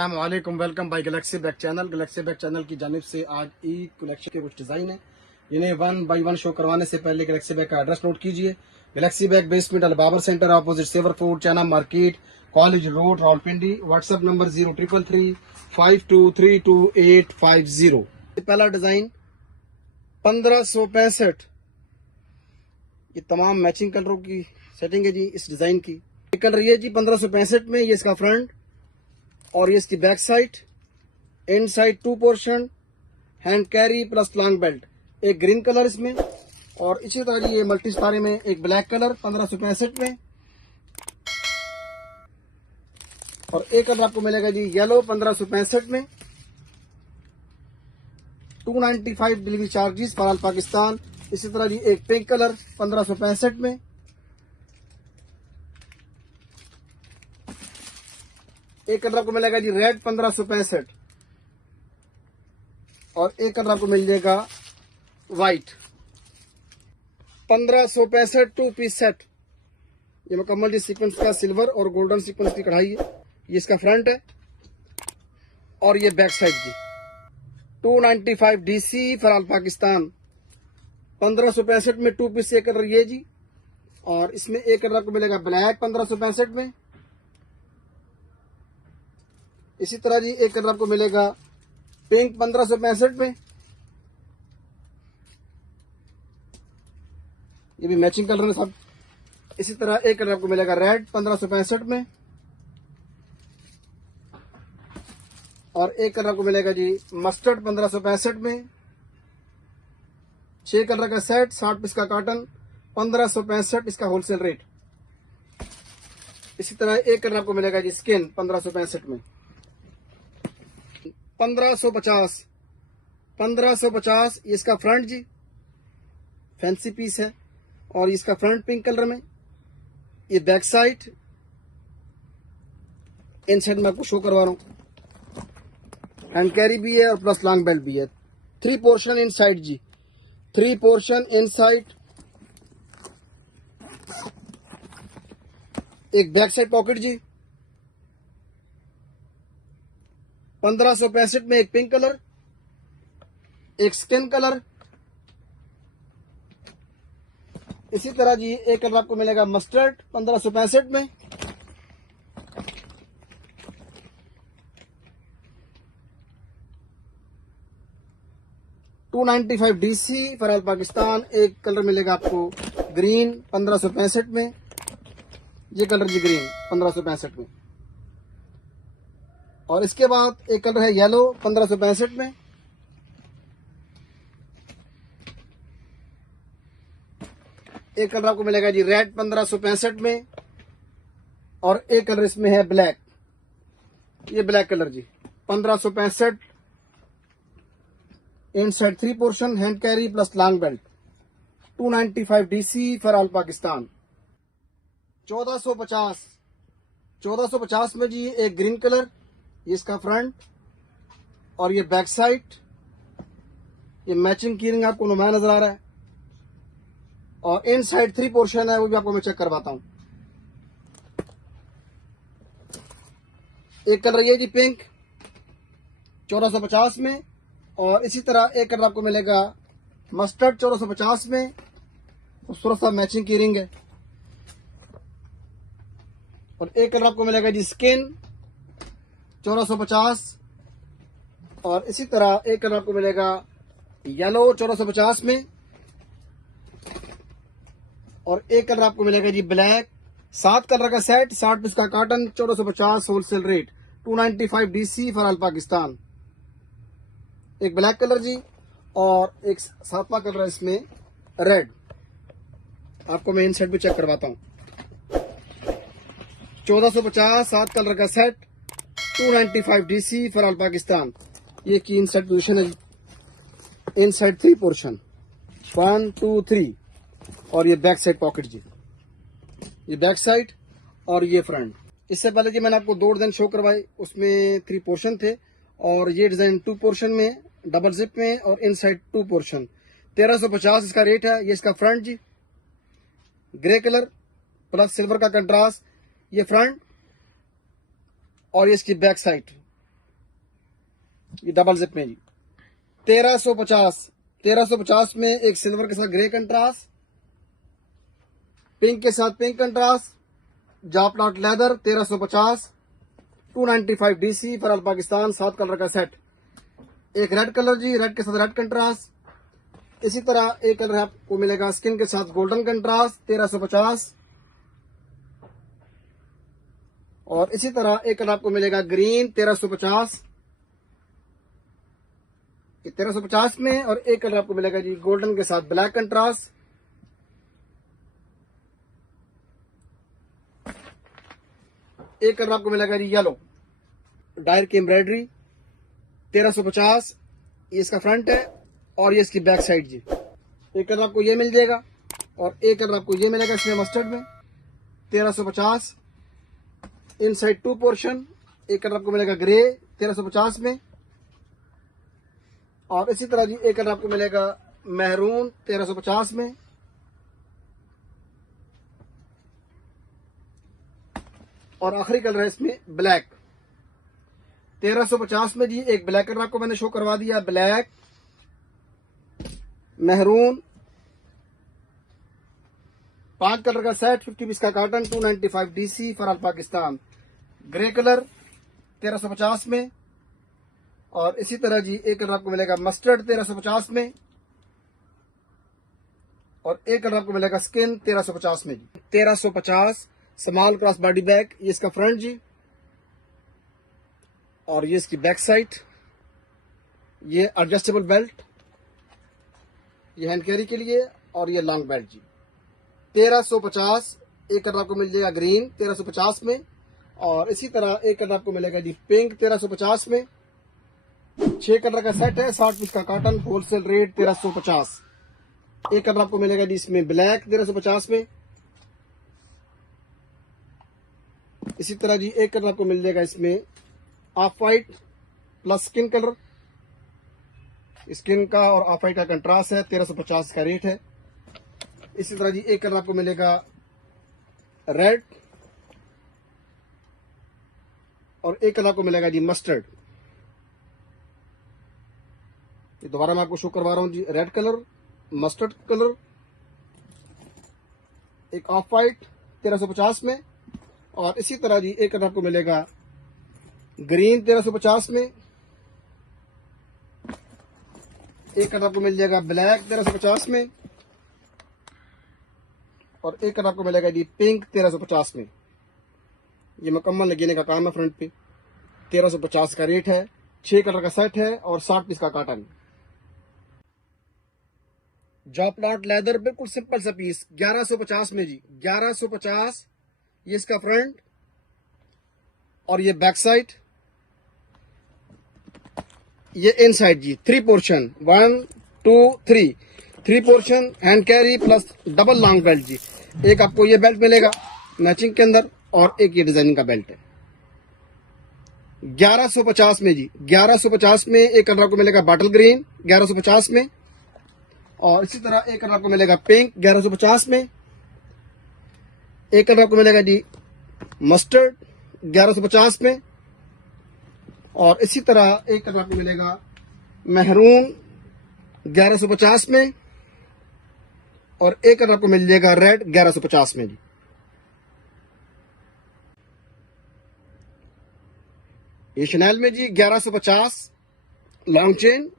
अस्सलाम वालेकुम, welcome by Galaxy bag channel. Galaxy bag channel की जानिब से आज ईद कलेक्शन के कुछ डिज़ाइन है, इन्हें 1 बाय 1 शो करवाने से पहले गैलेक्सी बैग का एड्रेस नोट कीजिए। Galaxy Bag basement Al Babar Center opposite Savour Food China Market College Road Rawalpindi. WhatsApp number 0333523250। पहला डिज़ाइन 1565, ये तमाम मैचिंग कलरों की सेटिंग है जी। इस डिज़ाइन की कलर ये जी 1565 में, ये इसका फ्रंट और ये इसकी back side, in side 2 portion, hand carry plus long belt, एक ग्रीन कलर इसमें। और इसी तरह जी ये मल्टी सितारे में एक ब्लैक कलर 1565 में, और एक कलर आपको मिलेगा जी येलो 1565 में। 295 delivery charges for all Pakistan. इसी तरह जी एक पिंक कलर 1565 में, एक कलर आपको मिलेगा जी रेड 1565, और एक कलर आपको मिल जाएगा व्हाइट 1565 2 पीस सेट। ये मुकम्मल जी सीक्वेंस का सिल्वर और गोल्डन सीक्वेंस की कढ़ाई है। ये इसका फ्रंट है और ये बैक साइड जी। 295 DC फॉर ऑल पाकिस्तान। 1565 में 2 पीस एक कलर ये जी, और इसमें एक कलर आपको मिलेगा ब्लैक 1565 में। इसी तरह जी एक कलर आपको मिलेगा पिंक 1565 में, ये भी मैचिंग कलर है सब। इसी तरह एक कलर आपको मिलेगा रेड 1565 में, और एक कलर आपको मिलेगा जी मस्टर्ड 1565 में। 6 कलर का सेट 60 पीस का कॉटन 1565 इसका होलसेल रेट। इसी तरह एक कलर आपको मिलेगा जी स्किन 1565 में। 1550 ये इसका फ्रंट जी, फैंसी पीस है, और इसका फ्रंट पिंक कलर में। ये बैक साइड, इन साइड में आपको शो करवा रहा हूं, हैंड कैरी भी है और प्लस लॉन्ग बेल्ट भी है। 3 पोर्शन इन साइड जी, 3 पोर्शन इन साइड, एक बैक साइड पॉकेट जी। 1565 में एक पिंक कलर, एक स्किन कलर। इसी तरह जी एक कलर आपको मिलेगा मस्टर्ड 1565 में। $295 DC फॉर ऑल पाकिस्तान। एक कलर मिलेगा आपको ग्रीन 1565 में, ये कलर जी ग्रीन 1565 में। और इसके बाद एक कलर है येलो 1565 में। एक कलर आपको मिलेगा जी रेड 1565 में, और एक कलर इसमें है ब्लैक, ये ब्लैक कलर जी 1565। Inside 3 portion, hand carry plus long belt. 295 DC for all Pakistan. 1450 में जी एक ग्रीन कलर, ये इसका फ्रंट और ये बैक साइड। ये मैचिंग की रिंग आपको नुमाया नजर आ रहा है, और इन साइड 3 पोर्शन है, वो भी आपको मैं चेक करवाता हूं। एक कलर ये जी पिंक 1450 में, और इसी तरह एक कलर आपको मिलेगा मस्टर्ड 1450 में। खूबसूरत सा मैचिंग की रिंग है। और एक कलर आपको मिलेगा जी स्किन 1450, और इसी तरह एक कलर आपको मिलेगा येलो 1450 में, और एक कलर आपको मिलेगा जी ब्लैक। 7 कलर का सेट 60 पीस का cotton 1450 wholesale rate. 295 DC for all Pakistan. एक ब्लैक कलर जी, और एक 7वां कलर इसमें रेड। आपको मैं इन सेट भी चेक करवाता हूं। 1450 7 कलर का set 295 DC for all Pakistan. ये की इन साइड पोजिशन है, इन साइड 3 पोर्शन 1 2 3, और ये बैक साइड पॉकेट जी, ये बैक साइड और ये फ्रंट। इससे पहले जी मैंने आपको 2 डिजाइन शो करवाए, उसमें 3 पोर्शन थे, और ये डिजाइन 2 पोर्शन में डबल जिप में, और इन साइड 2 पोर्शन। 1350 इसका रेट है। ये इसका फ्रंट जी, ग्रे कलर प्लस सिल्वर का कंट्रास्ट, ये फ्रंट, और ये इसकी बैक साइड ये डबल जिप में जी 1350 में एक सिल्वर के साथ ग्रे कंट्रास्ट, पिंक के साथ पिंक कंट्रास्ट, जॉपलॉट leather 1350, 295 DC for all Pakistan, 7 colour का सेट। एक रेड कलर जी, रेड के साथ रेड कंट्रास्ट। इसी तरह एक कलर आपको मिलेगा स्किन के साथ गोल्डन कंट्रास्ट 1350, और इसी तरह एक कलर आपको मिलेगा ग्रीन 1350, 1350 में, और एक कलर आपको मिलेगा जी गोल्डन के साथ ब्लैक कंट्रास्ट। एक कलर आपको मिलेगा जी येलो डायर की एम्ब्रॉयडरी 1350, ये इसका फ्रंट है और ये इसकी बैक साइड जी। एक कलर आपको ये मिल जाएगा, और एक कलर आपको ये मिलेगा इसमें मस्टर्ड में 1350, इनसाइड 2 पोर्शन। एक कलर आपको मिलेगा ग्रे 1350 में, और इसी तरह जी एक कलर आपको मिलेगा मेहरून 1350 में, और आखिरी कलर है इसमें ब्लैक 1350 में जी। एक ब्लैक कलर आपको मैंने शो करवा दिया, ब्लैक, मेहरून, 5 कलर का सेट, 50 पीस का carton, 295 DC for all Pakistan. Grey colour 1350 में, और इसी तरह जी एक कलर आपको मिलेगा मस्टर्ड 1350 में, और एक कलर आपको मिलेगा स्किन 1350 में जी। 1350 स्मॉल क्रॉस बॉडी बैग, ये इसका फ्रंट जी, और ये इसकी बैक साइड। ये एडजस्टेबल बेल्ट, ये हैंड कैरी के लिए, और ये लॉन्ग बेल्ट जी। 1350 एक कलर आपको मिल जाएगा ग्रीन 1350 में, और इसी तरह एक कलर आपको मिलेगा जी पिंक 1350 में। 6 कलर का सेट है, 60 पीस का कॉटन, होलसेल रेट 1350। एक कलर आपको मिलेगा जी इसमें ब्लैक 1350 में। इसी तरह जी एक कलर आपको मिल जाएगा इसमें of white plus skin colour, skin का और ऑफ वाइट का कंट्रास्ट है, 1350 का रेट है। इसी तरह जी एक कलर आपको मिलेगा रेड, और एक कलर आपको मिलेगा जी मस्टर्ड। ये दोबारा मैं आपको शो करवा रहा हूं जी, रेड कलर, मस्टर्ड कलर, एक ऑफ वाइट 1350 में, और इसी तरह जी एक कलर आपको मिलेगा ग्रीन 1350 में। एक कलर आपको मिल जाएगा ब्लैक 1350 में, और एक कलर आपको मिलेगा जी पिंक 1350 में। ये मुकम्मल लगेने का काम है फ्रंट पे, 1350 का रेट है। 6 कलर का सेट है और 60 पीस का कॉटन। जॉपलॉट लेदर बिल्कुल सिंपल सा पीस 1150 में जी, 1150। ये इसका फ्रंट और ये बैक साइड, ये इन साइड जी। 3 portion, 1 2 3 portion, hand carry plus double long belt जी। एक आपको ये बेल्ट मिलेगा मैचिंग के अंदर, और एक ये डिजाइनिंग का बेल्ट है। 1150 में जी, 1150 में। एक कलर आपको मिलेगा बॉटल ग्रीन 1150 में, और इसी तरह एक कलर आपको मिलेगा पिंक 1150 में। एक कलर आपको मिलेगा जी मस्टर्ड 1150 में, और इसी तरह एक कलर आपको मिलेगा मेहरून 1150 में, और एक कलर आपको मिल जाएगा रेड 1150 में जी। ये शनेल में जी 1150 लॉन्ग चेन।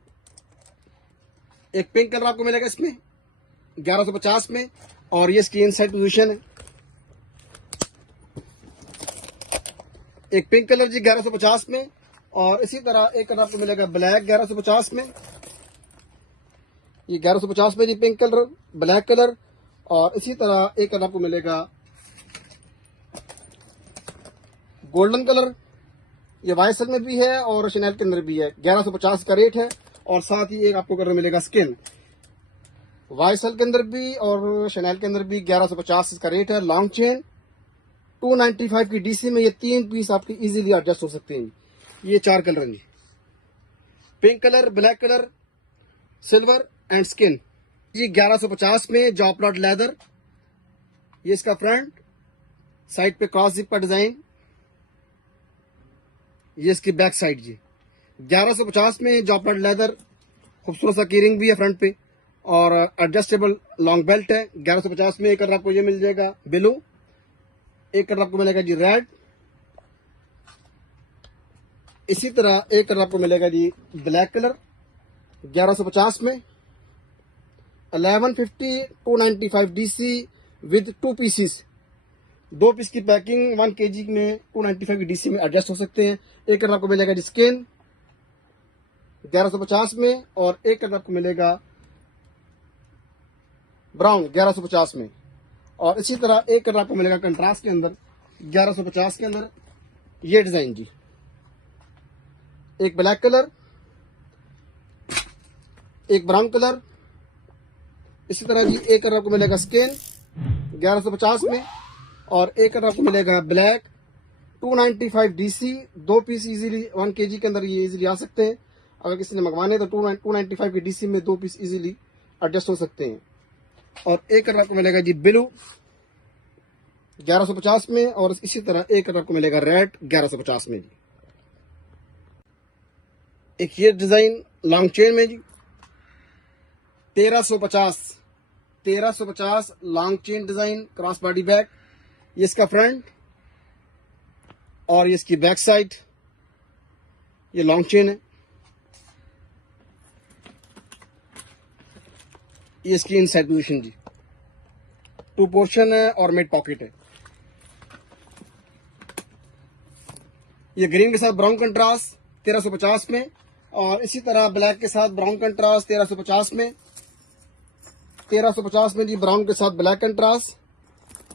एक पिंक कलर आपको मिलेगा इसमें 1150 में, और ये इसकी इनसाइड पोजीशन है। एक पिंक कलर जी 1150 में, और इसी तरह एक कलर आपको मिलेगा ब्लैक 1150 में। ये 1150 में जी पिंक कलर, ब्लैक कलर, और इसी तरह एक कलर आपको मिलेगा गोल्डन कलर। ये वाइसल में भी है और शनेल के अंदर भी है, 1150 का रेट है। और साथ ही एक आपको कलर मिलेगा स्किन, वाइसल के अंदर भी और शनेल के अंदर भी 1150 इसका रेट है। लॉन्ग चेन 295 की डीसी में। ये 3 पीस आपके इजीली एडजस्ट हो सकते हैं। ये 4 कलर हैं, pink colour, black colour, silver and skin. ये 1150 में जॉपलॉट लेदर। ये इसका फ्रंट, साइड पे क्रॉस जिप का डिजाइन, ये इसकी बैक साइड जी। 1150 में जॉपर्ड लेदर, खूबसूरत सा कीरिंग भी है फ्रंट पे और एडजस्टेबल लॉन्ग बेल्ट है। 1150 में एक कलर आपको ये मिल जाएगा ब्लू, एक कलर आपको मिलेगा जी रेड, इसी तरह एक कलर आपको मिलेगा जी ब्लैक कलर 1150 में। 1150 295 DC विद 2 पीसीस, 2 पीस की पैकिंग 1 kg में 295 की DC में एडजस्ट हो सकते हैं। एक कलर आपको मिलेगा जी स्किन 1150 में और एक कलर आपको मिलेगा ब्राउन 1150 में। और इसी तरह एक कलर आपको मिलेगा कंट्रास्ट के अंदर 1150 के अंदर, ये डिजाइन जी, एक ब्लैक कलर, एक ब्राउन कलर, इसी तरह जी एक कलर आपको मिलेगा स्किन 1150 में और एक कलर आपको मिलेगा black 295 DC, 2 piece easily 1 kg के अंदर ये इजीली आ सकते हैं। अगर किसी ने मंगवाने तो 295 की DC में 2 पीस इजीली एडजस्ट हो सकते हैं। और एक कलर आपको मिलेगा जी ब्लू 1150 में और इसी तरह एक कलर आपको मिलेगा रेड 1150 में जी। एक ये डिजाइन लॉन्ग चेन में जी 1350 long chain design cross body back, ये इसका फ्रंट और ये इसकी बैक साइड, ये लॉन्ग चेन है। ये इसकी इनसाइड पोजीशन जी, 2 पोर्शन है और मिड पॉकेट है। ये ग्रीन के साथ ब्राउन कंट्रास्ट 1350 में और इसी तरह ब्लैक के साथ ब्राउन कंट्रास्ट 1350 में। 1350 में जी ब्राउन के साथ ब्लैक कंट्रास्ट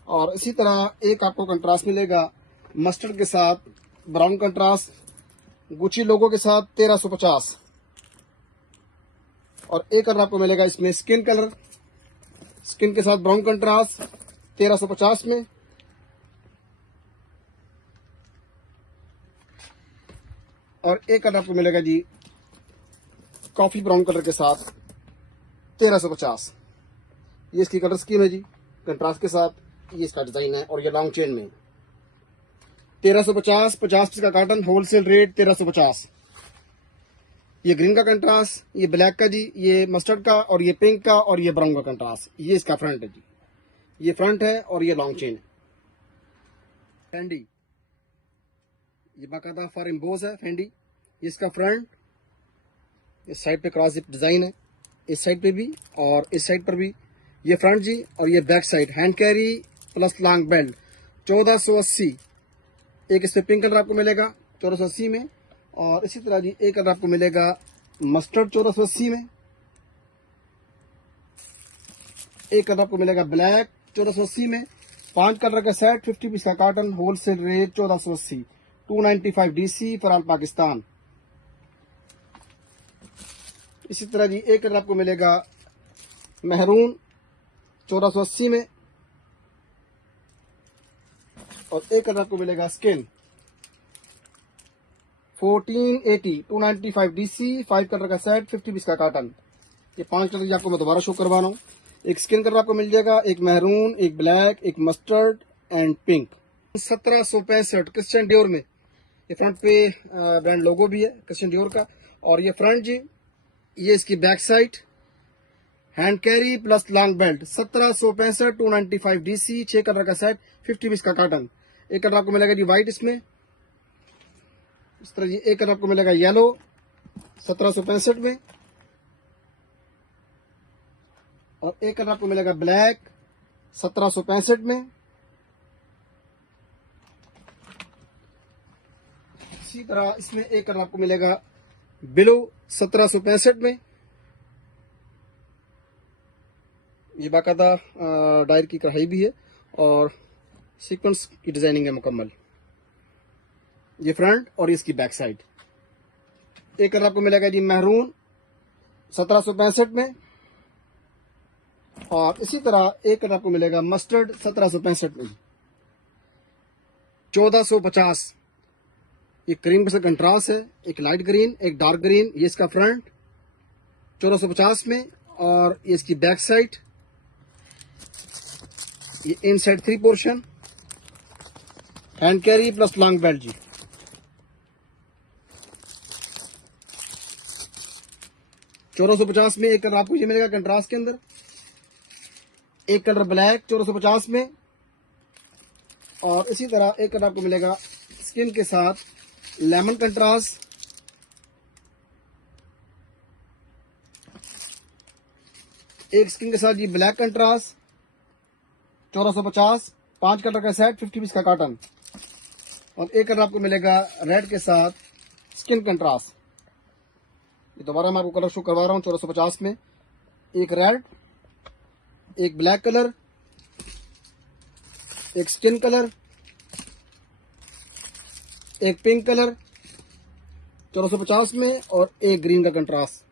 और इसी तरह एक आपको कंट्रास्ट मिलेगा मस्टर्ड के साथ ब्राउन कंट्रास्ट, गुची लोगो के साथ 1350 और एक कलर आपको मिलेगा इसमें स्किन कलर, स्किन के साथ ब्राउन कंट्रास्ट 1350 में। और एक कलर आपको मिलेगा जी कॉफी ब्राउन कलर के साथ 1350। ये इसकी कलर स्कीम है जी कंट्रास्ट के साथ, ये इसका डिजाइन है और ये लॉन्ग चेन में 1350, 50 पीस का कार्टन, होलसेल रेट 1350। ये ग्रीन का कंट्रास्ट, ये ब्लैक का जी, ये मस्टर्ड का और ये पिंक का और ये ब्राउन का कंट्रास्ट, ये इसका फ्रंट है जी, ये फ्रंट है और ये लॉन्ग चेन है। फेंडी, ये बाकायदा फॉर एम्बोज है फेंडी, ये इसका फ्रंट, इस साइड पे क्रॉस जिप डिजाइन है, इस साइड पे भी और इस साइड पर भी, ये फ्रंट जी और ये back side hand carry plus long belt 1480। एक इस पे पिंक कलर आपको मिलेगा 1480 में और इसी तरह जी एक कलर आपको मिलेगा मस्टर्ड 1480 में, एक कलर आपको मिलेगा ब्लैक 1480 में। 5 कलर का सेट 50 पीस का carton, wholesale rate 1480, 295 DC for all Pakistan. इसी तरह जी एक कलर आपको मिलेगा मेहरून 1480 में और एक कलर आपको मिलेगा स्किन 1480, 295 DC, 5 कलर का सेट 50 पीस का कार्टन। ये 5 कलर आपको मैं दोबारा शो करवा रहा हूँ। एक स्किन कलर आपको मिल जाएगा, एक मेहरून, एक ब्लैक, एक mustard and pink. 1765 Christian Dior में, ये फ्रंट पे ब्रांड लोगो भी है क्रिश्चियन डियोर का और ये फ्रंट जी, ये इसकी back side hand carry plus long belt 1765, 295 DC, 6 colour का सेट 50 पीस का कार्टन। एक कलर आपको मिलेगा जी व्हाइट, इसमें इस तरह जी एक कलर आपको मिलेगा येलो 1765 में और एक कलर आपको मिलेगा ब्लैक 1765 में। इसी तरह इसमें एक कलर आपको मिलेगा ब्लू 1765 में। ये बाकायदा डायर की कढ़ाई भी है और सीक्वेंस की डिजाइनिंग है मुकम्मल। ये फ्रंट और इसकी बैक साइड। एक कलर आपको मिलेगा जी मेहरून 1765 में और इसी तरह एक कलर आपको मिलेगा मस्टर्ड 1765 में। 1450 ये क्रीम के साथ कंट्रास्ट है, एक लाइट ग्रीन एक डार्क ग्रीन, ये इसका फ्रंट 1450 में और ये इसकी बैक साइड, ये inside 3 portion hand carry plus long belt जी। 1450 में एक कलर आपको ये मिलेगा कंट्रास्ट के अंदर, एक कलर ब्लैक 1450 में, और इसी तरह एक कलर आपको मिलेगा स्किन के साथ लेमन कंट्रास्ट, एक स्किन के साथ जी ब्लैक कंट्रास्ट 1450, 5 कलर का सेट 50 पीस का कॉटन, और एक कलर आपको मिलेगा रेड के साथ स्किन कंट्रास्ट। ये दोबारा मैं आपको कलर शो करवा रहा हूँ 1450 में, एक रेड, एक ब्लैक कलर, एक स्किन कलर, एक पिंक कलर 1450 में, और एक ग्रीन का कंट्रास्ट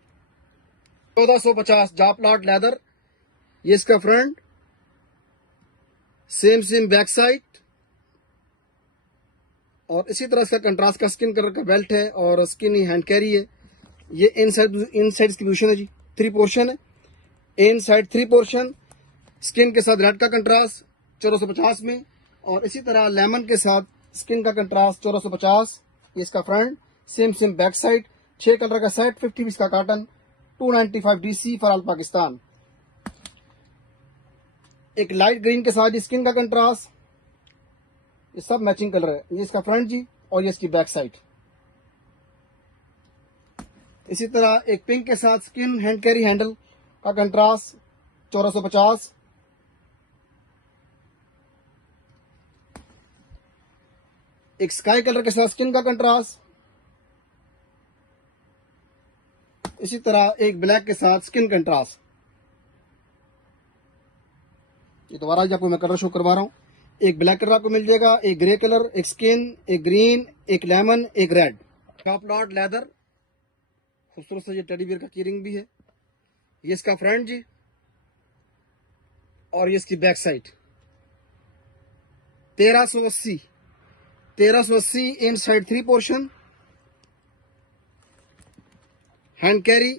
1450। जापलॉट लेदर, ये इसका फ्रंट, सेम बैक साइड, और इसी तरह इसका कंट्रास्ट का स्किन कलर का बेल्ट है और स्किन ही हैंड कैरी है। ये इनसाइड इसकी पोजीशन है जी, 3 पोर्शन है, इनसाइड 3 पोर्शन, स्किन के साथ रेड का कंट्रास्ट 1450 में, और इसी तरह लेमन के साथ स्किन का कंट्रास्ट 1450। ये इसका front, same back side, 6 colour का सेट 50 पीस का cotton, 295 DC for all Pakistan. एक लाइट ग्रीन के साथ स्किन का कंट्रास्ट, ये सब मैचिंग कलर है। ये इसका फ्रंट जी, और ये इसकी बैक साइड। इसी तरह एक पिंक के साथ स्किन हैंड कैरी हैंडल का कंट्रास्ट 1450। एक स्काई कलर के साथ स्किन का कंट्रास्ट, इसी तरह एक ब्लैक के साथ स्किन कंट्रास्ट। ये दोबारा आपको मैं कलर शो करवा रहा हूं, एक ब्लैक कलर आपको मिल जाएगा, एक ग्रे कलर, एक स्किन, एक ग्रीन, एक लेमन, एक रेड। जापलॉट लेदर, खूबसूरत सा ये टेडी बियर का कीरिंग भी है। ये इसका फ्रंट जी, और ये इसकी back side. 1380 inside 3 portion, hand carry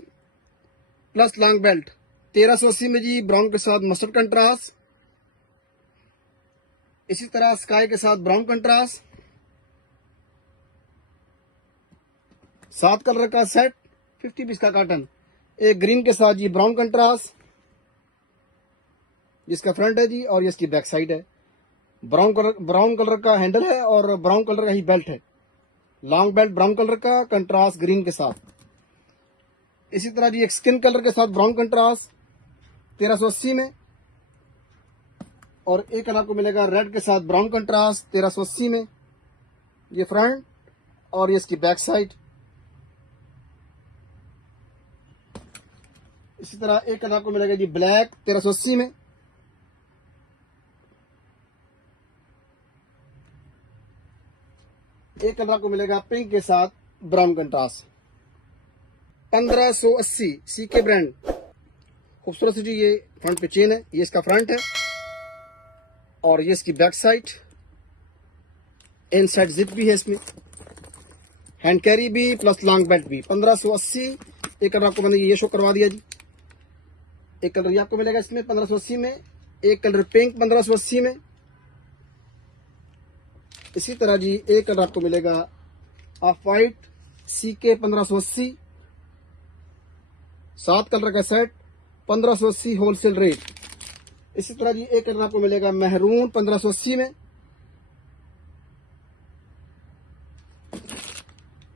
plus long belt. 1380 में जी ब्राउन के साथ मस्टर्ड कंट्रास्ट, इसी तरह स्काई के साथ ब्राउन कंट्रास्ट, 7 कलर का सेट 50 पीस का कॉटन, एक ग्रीन के साथ जी ब्राउन कंट्रास्ट, जिसका फ्रंट है जी, और ये इसकी बैक साइड है। ब्राउन कलर का हैंडल है और ब्राउन कलर का ही बेल्ट है, लॉन्ग बेल्ट ब्राउन कलर का, कंट्रास्ट ग्रीन के साथ। इसी तरह जी एक स्किन कलर के साथ ब्राउन कंट्रास्ट 1380 में, और एक कलर आपको मिलेगा रेड के साथ ब्राउन कंट्रास्ट 1380 में। ये फ्रंट और ये इसकी बैक साइड। इसी तरह एक कलर आपको मिलेगा जी ब्लैक 1380 में, एक कलर आपको मिलेगा पिंक के साथ ब्राउन कंट्रास्ट। 1580 सीके ब्रांड, खूबसूरत सी जी ये फ्रंट पे चेन है। ये इसका फ्रंट है और ये इसकी बैक साइड, इनसाइड जिप भी है इसमें, हैंड कैरी भी प्लस लॉन्ग बेल्ट भी। 1580। एक कलर आपको मैंने ये शो करवा दिया जी, एक कलर ये आपको मिलेगा इसमें 1580 में, एक कलर पिंक 1580 में। इसी तरह जी एक कलर आपको मिलेगा ऑफ वाइट सीके 1580, 7 कलर का सेट 1580 होलसेल रेट। इसी तरह जी एक कलर आपको मिलेगा महरून 1580 में,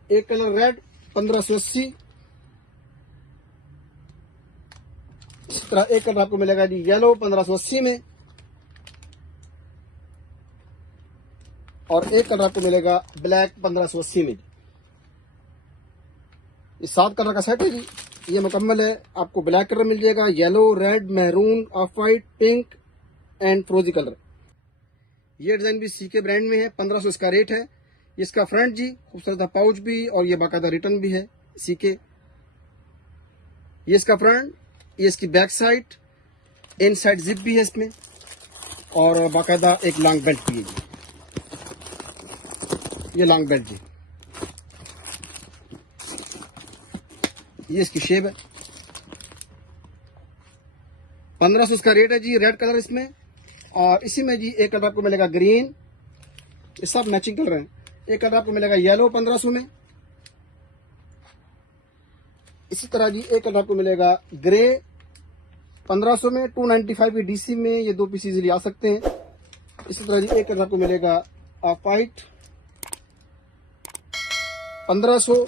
एक कलर रेड 1580। इसी तरह एक कलर आपको मिलेगा जी येलो 1580 में, और एक कलर आपको मिलेगा ब्लैक 1580 में। ये 7 कलर का सेट है जी, ये मुकम्मल है। आपको ब्लैक कलर मिल जाएगा, yellow, red, maroon, off white, pink and फ्रोजी कलर। ये डिजाइन भी सीके ब्रांड में है, 1500 इसका रेट है। इसका फ्रंट जी खूबसूरत पाउच भी, और ये बाकायदा रिटर्न भी है सीके। ये इसका फ्रंट, ये इसकी बैक साइड, इनसाइड जिप भी है इसमें, और बाकायदा एक लॉन्ग बेल्ट भी है जी। ये लॉन्ग बेल्ट जी, ये इसकी शेप है। 1500 इसका रेट है जी, रेड कलर इसमें, और इसी में जी एक कलर आपको मिलेगा ग्रीन, ये सब मैचिंग कलर हैं। एक कलर आपको मिलेगा येलो 1500 में, इसी तरह जी एक कलर आपको मिलेगा ग्रे 1500 में, 295 की डीसी में ये दो पीस इजीली आ सकते हैं। इसी तरह जी एक कलर आपको मिलेगा ऑफ वाइट 1500,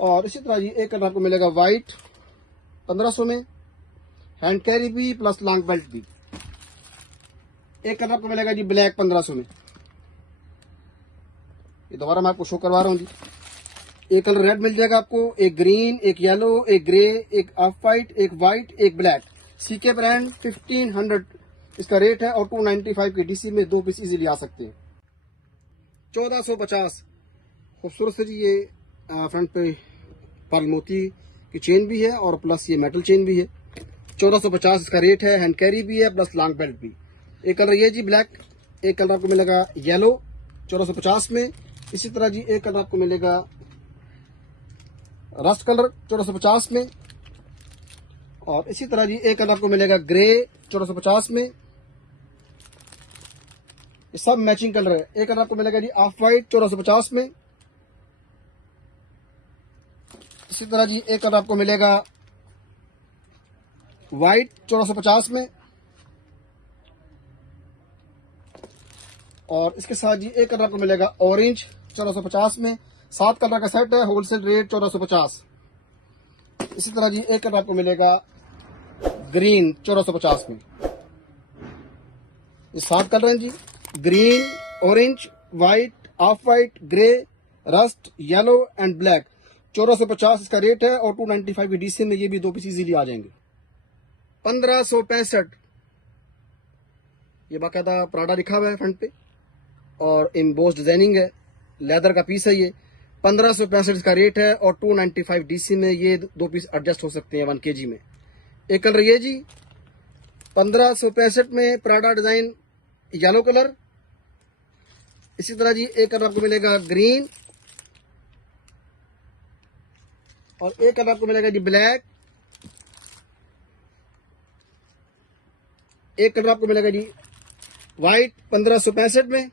और इसी तरह जी एक कलर आपको मिलेगा वाइट 1500 में, हैंड कैरी भी प्लस लॉन्ग बेल्ट भी। एक कलर आपको मिलेगा जी ब्लैक 1500 में। ये दोबारा मैं आपको शो करवा रहा हूँ जी। एक कलर रेड मिल जाएगा आपको, एक ग्रीन, एक येलो, एक ग्रे, एक ऑफ वाइट, एक वाइट, एक ब्लैक। सीके ब्रांड 1500 इसका रेट है, और 295 की डीसी में दो पीस इजीली आ सकते हैं। 1450 खूबसूरत से जी ये फ्रंट पे पर्ल मोती की चेन भी है और प्लस ये मेटल चेन भी है। 1450 इसका रेट है, हैंड कैरी भी है प्लस लॉन्ग बेल्ट भी। एक कलर ये जी ब्लैक, एक कलर आपको मिलेगा येलो 1450 में। इसी तरह जी एक कलर आपको मिलेगा रस्ट कलर 1450 में, और इसी तरह जी एक कलर आपको मिलेगा ग्रे 1450 में। ये सब मैचिंग कलर है। एक कलर आपको मिलेगा जी ऑफ वाइट 1450 में। इसी तरह जी एक कलर आपको मिलेगा वाइट 1450 में, और इसके साथ जी एक कलर आपको मिलेगा ऑरेंज 1450 में। 7 कलर का सेट है, होलसेल रेट 1450। इसी तरह जी एक कलर आपको मिलेगा ग्रीन 1450 में। ये 7 कलर हैं जी, green, orange, white, off white, grey, rust, yellow and black. 1450 इसका रेट है, और 295 की डीसी में ये भी दो पीस इजीली आ जाएंगे। 1565 ये बाकायदा प्राडा लिखा हुआ है फ्रंट पे, और एम्बोस डिजाइनिंग है, लेदर का पीस है ये। 1565 इसका रेट है, और 295 डीसी में ये दो पीस एडजस्ट हो सकते हैं 1 kg में। एक कलर ये जी 1565 में प्राडा डिजाइन येलो कलर। इसी तरह जी एक कलर आपको मिलेगा ग्रीन, और एक कलर आपको मिलेगा जी ब्लैक। एक कलर आपको मिलेगा जी वाइट 1565 में,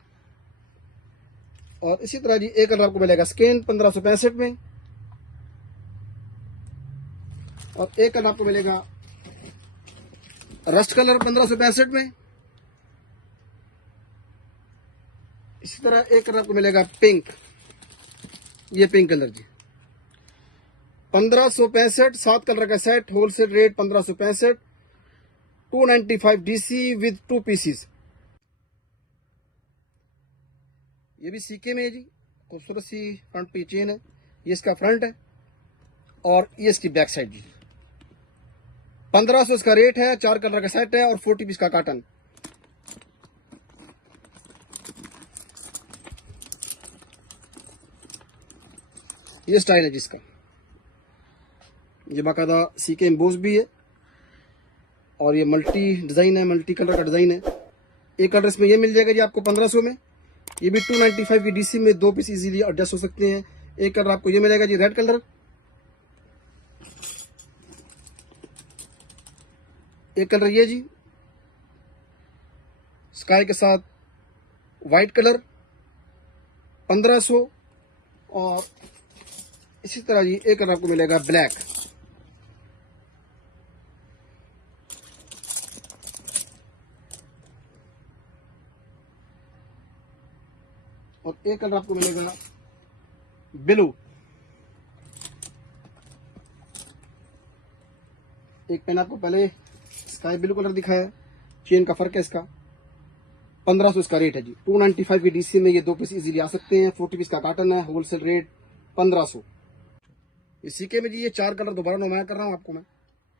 और इसी तरह जी एक कलर आपको मिलेगा स्किन 1565 में, और एक कलर आपको मिलेगा रस्ट कलर 1565 में। इसी तरह एक कलर आपको मिलेगा पिंक, ये पिंक कलर जी 1565। 7 कलर का set, wholesale rate 1565, 295 DC with 2 pieces. ये भी सीके में है जी, खूबसूरत सी फ्रंट पे चेन है। ये इसका फ्रंट है, और ये इसकी बैक साइड जी। 1500 इसका रेट है, 4 कलर का सेट है, और 40 पीस का काटन। ये स्टाइल है जिसका, ये बाकायदा सीके एम्बोस भी है, और ये मल्टी डिजाइन है, मल्टी कलर का डिजाइन है। एक कलर इसमें ये मिल जाएगा जी आपको 1500 में। ये भी 295 की डीसी में दो पीस इजीली एडजस्ट हो सकते हैं। एक कलर आपको ये मिलेगा जी रेड कलर, एक कलर ये जी स्काई के साथ व्हाइट कलर 1500, और इसी तरह जी एक कलर आपको मिलेगा ब्लैक। और एक कलर आपको मिलेगा ब्लू। एक पेन आपको पहले स्काई ब्लू कलर दिखाया, चेन का फर्क है इसका। 1500 इसका रेट है जी, 295 की डीसी में ये दो पीस इजीली आ सकते हैं। 40 पीस का काटन है, होलसेल रेट 1500। इसी के में जी ये 4 कलर दोबारा नुमाया कर रहा हूं आपको मैं।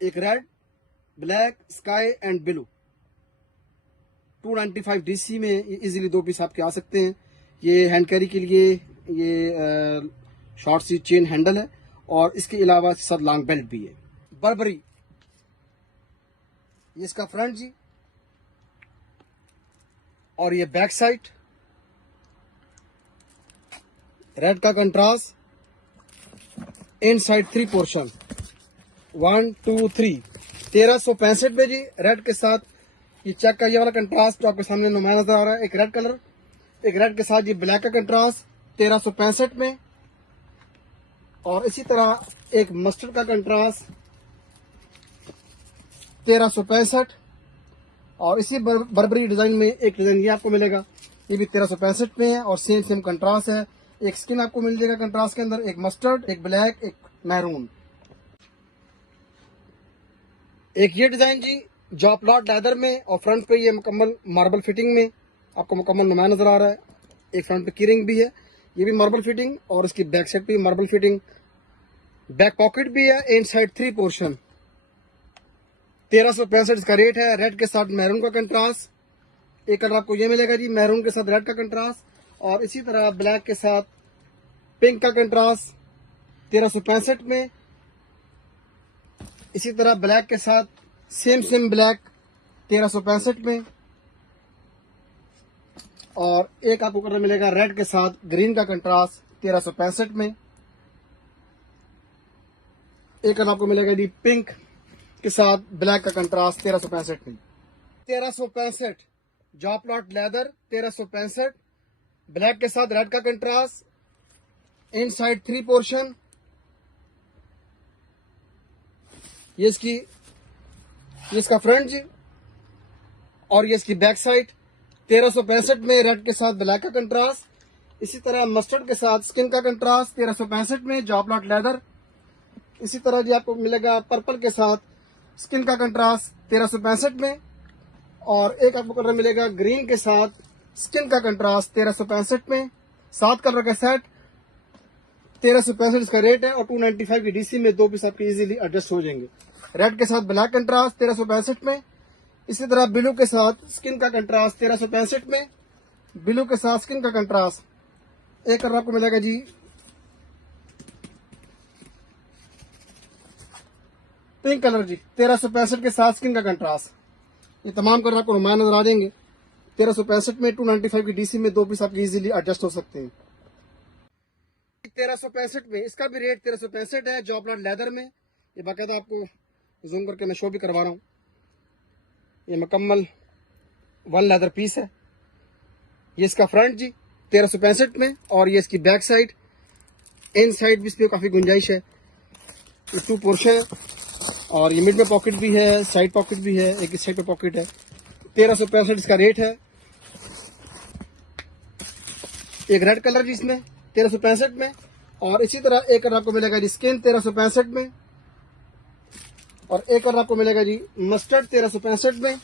एक red, black, sky and blue. 295 DC में ये इजीली दो पीस आपके आ सकते हैं। ये हैंड कैरी के लिए ये शॉर्ट सी चेन हैंडल है, और इसके अलावा साथ लॉन्ग बेल्ट भी है। बर्बरी ये इसका फ्रंट जी, और ये बैक साइड। रेड का कंट्रास्ट, इनसाइड 3 पोर्शन 1 2 3। 1365 में जी रेड के साथ ये चेक का ये वाला कंट्रास्ट जो आपके सामने नुमाया नजर आ रहा है। एक रेड कलर, एक रेड के साथ ये ब्लैक का कंट्रास्ट 1365 में, और इसी तरह एक मस्टर्ड का कंट्रास्ट 1365, और इसी बर्बरी डिजाइन में एक डिजाइन ये आपको मिलेगा, ये भी 1365 में है और सेम कंट्रास्ट है। एक स्किन आपको मिल जाएगा कंट्रास्ट के अंदर, एक मस्टर्ड, एक ब्लैक, एक मैरून। एक ये डिजाइन जी जॉप लॉट लेदर में, और फ्रंट पे ये मुकम्मल मार्बल फिटिंग में आपको मुकम्मल नुमाया नजर आ रहा है। एक फ्रंट पे कीरिंग भी है, ये भी मार्बल फिटिंग, और इसकी बैक साइड भी मार्बल फिटिंग, बैक पॉकेट भी है, इन साइड 3 पोर्शन। 1365 इसका रेट है। रेड के साथ मैरून का कंट्रास्ट, एक कलर आपको ये मिलेगा जी, मैरून के साथ रेड का कंट्रास्ट, और इसी तरह ब्लैक के साथ पिंक का कंट्रास्ट 1365 में। इसी तरह ब्लैक के साथ सेम ब्लैक 1365 में, और एक आपको कलर मिलेगा रेड के साथ ग्रीन का कंट्रास्ट 1365 में। एक कलर आपको मिलेगा जी पिंक के साथ ब्लैक का कंट्रास्ट 1365 में। 1365 जॉप लॉट लेदर 1365, ब्लैक के साथ रेड का कंट्रास्ट, इन साइड 3 पोर्शन। ये इसका फ्रंट जी, और ये इसकी बैक साइड 1365 में रेड के साथ ब्लैक का कंट्रास्ट। इसी तरह मस्टर्ड के साथ स्किन का कंट्रास्ट 1365 में जॉब लॉट लेदर। इसी तरह जी आपको मिलेगा पर्पल के साथ स्किन का कंट्रास्ट 1365 में, और एक आपको कलर मिलेगा ग्रीन के साथ स्किन का कंट्रास्ट 1365 में। 7 कलर का सेट 1365 इसका रेट है, और 295 की डीसी में 2 पीस आपके इजीली एडजस्ट हो जाएंगे। रेड के साथ ब्लैक कंट्रास्ट 1365 में। इसी तरह ब्लू के साथ स्किन का कंट्रास्ट 1365 में, ब्लू के साथ स्किन का कंट्रास्ट। एक कलर आपको मिलेगा जी पिंक कलर जी 1365 के साथ स्किन का कंट्रास्ट। ये तमाम कलर आपको नुमाया नजर आ जाएंगे 1365 में। 295 की डीसी में 2 पीस आपके इजीली एडजस्ट हो सकते हैं। 1365 में इसका भी रेट 1365 है जॉब लॉट लेदर में। ये बाकायदा आपको जूम करके मैं शो भी करवा रहा हूँ। ये मुकम्मल 1 लेदर पीस है। ये इसका फ्रंट जी 1365 में, और ये इसकी बैक साइड, इन साइड भी इसमें काफी गुंजाइश है। ये 2 पोर्शन है, और ये मिड में पॉकेट भी है, साइड पॉकेट भी है, एक इस साइड पे पॉकेट है। 1365 इसका रेट है। एक रेड कलर जी इसमें 1365 में, और इसी तरह एक कलर आपको मिलेगा जी स्किन 1365 में, और एक कलर आपको मिलेगा जी मस्टर्ड 1365 में।